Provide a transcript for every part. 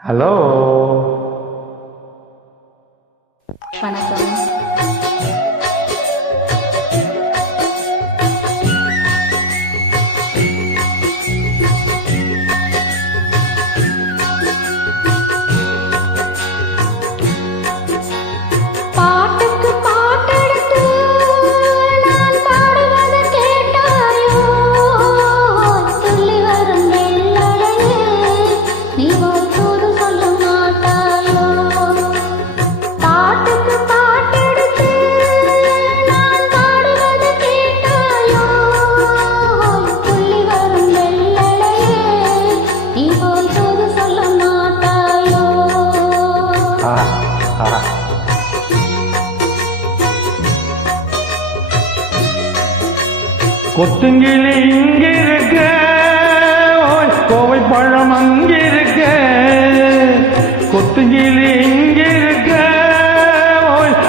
Halo. Panas-panas. கொத்துங்கிளி இங்கிருக்க. Kovai பழம் அங்கிருக்க. கொத்துங்கிளி இங்கிருக்க.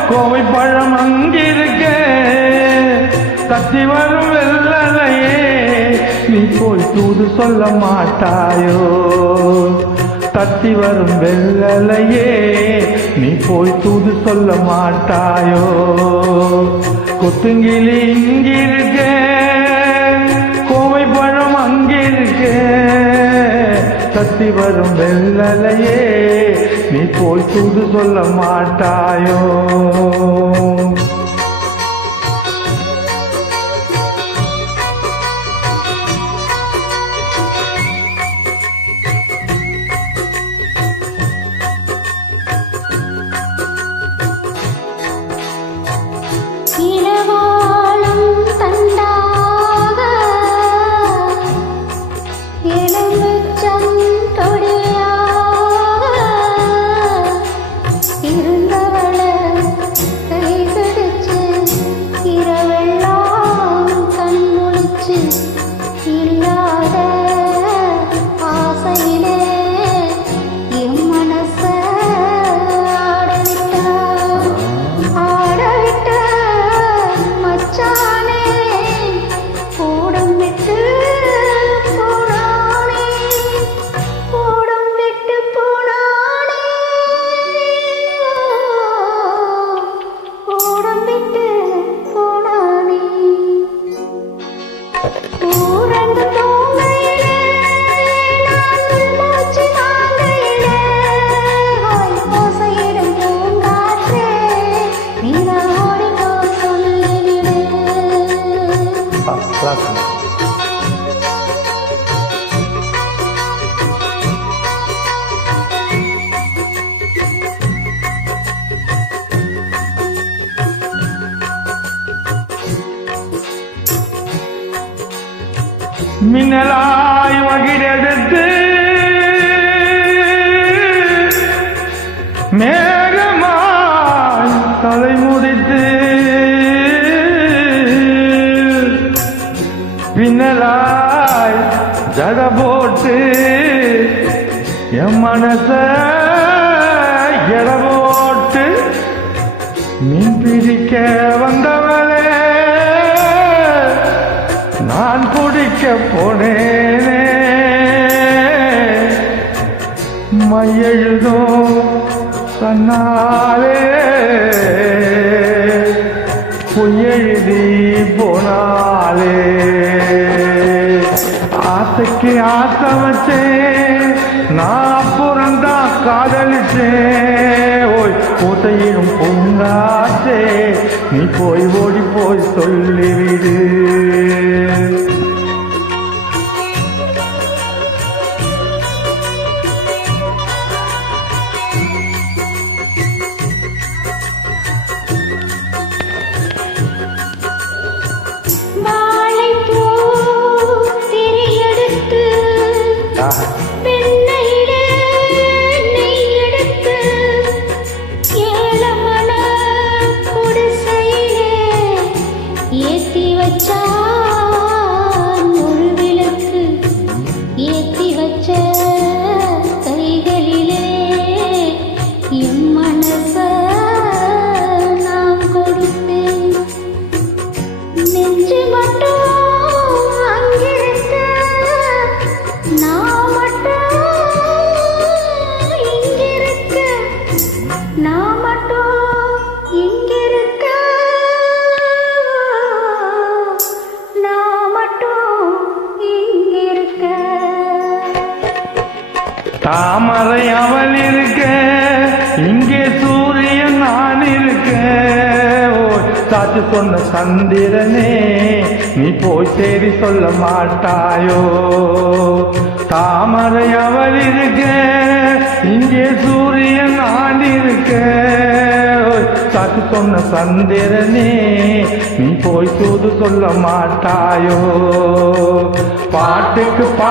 கோவை பழம் அங்கிருக்க. கத்தி வரும் வெள்ளலையே நீ போய் தூது சொல்ல மாட்டாயோ? தத்தி வரும் வெள்ளலையே நீ போய் தூது சொல்ல மாட்டாயோ? கொத்துங்கிளி இங்கிருக்க. தத்தி வரும் வெள்ளலையே நீ போய் தூது சொல்ல மாட்டாயோ? John. மின்னலாய் மகிழெடுத்து மேகமாய் தலை முடித்து பின்னலாய் ஜட போட்டு என் மனச எட போட்டு மீன் பிடிக்க வந்தவளே போனேனே. மையெழுதோ தன்னாலே. பொய்யெழுதி போனாலே. ஆசைக்கு ஆசை வச்சேன். நான் புறந்தா காதலிச்சேன் ஓய் கோட்டையிடும் பொங்காச்சே நீ போய் ஓடி போய் சொல்லிவிடு. இங்கே சூரியன் நான் இருக்க. ஓ சாட்சி சொன்ன சந்திரனே நீ போய் சேரி சொல்ல மாட்டாயோ? தாமரை அவள் இருக்க இங்கே சூரியன் நான் இருக்க. ஓ, சாட்சி சொன்ன சந்திரனே நீ போய் சூது சொல்ல மாட்டாயோ? பாட்டுக்கு பா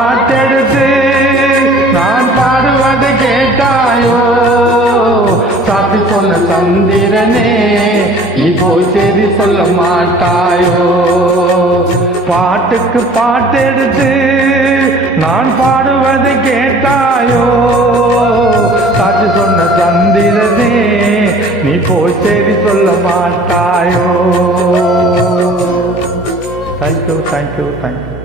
போய் தேடி சொல்ல மாட்டாயோ? பாட்டுக்கு பாட்டெடுத்து நான் பாடுவதை கேட்டாயோ? சாட்சி சொன்ன சந்திரனே நீ போய் தேடி சொல்ல மாட்டாயோ? Thank you thank you thank you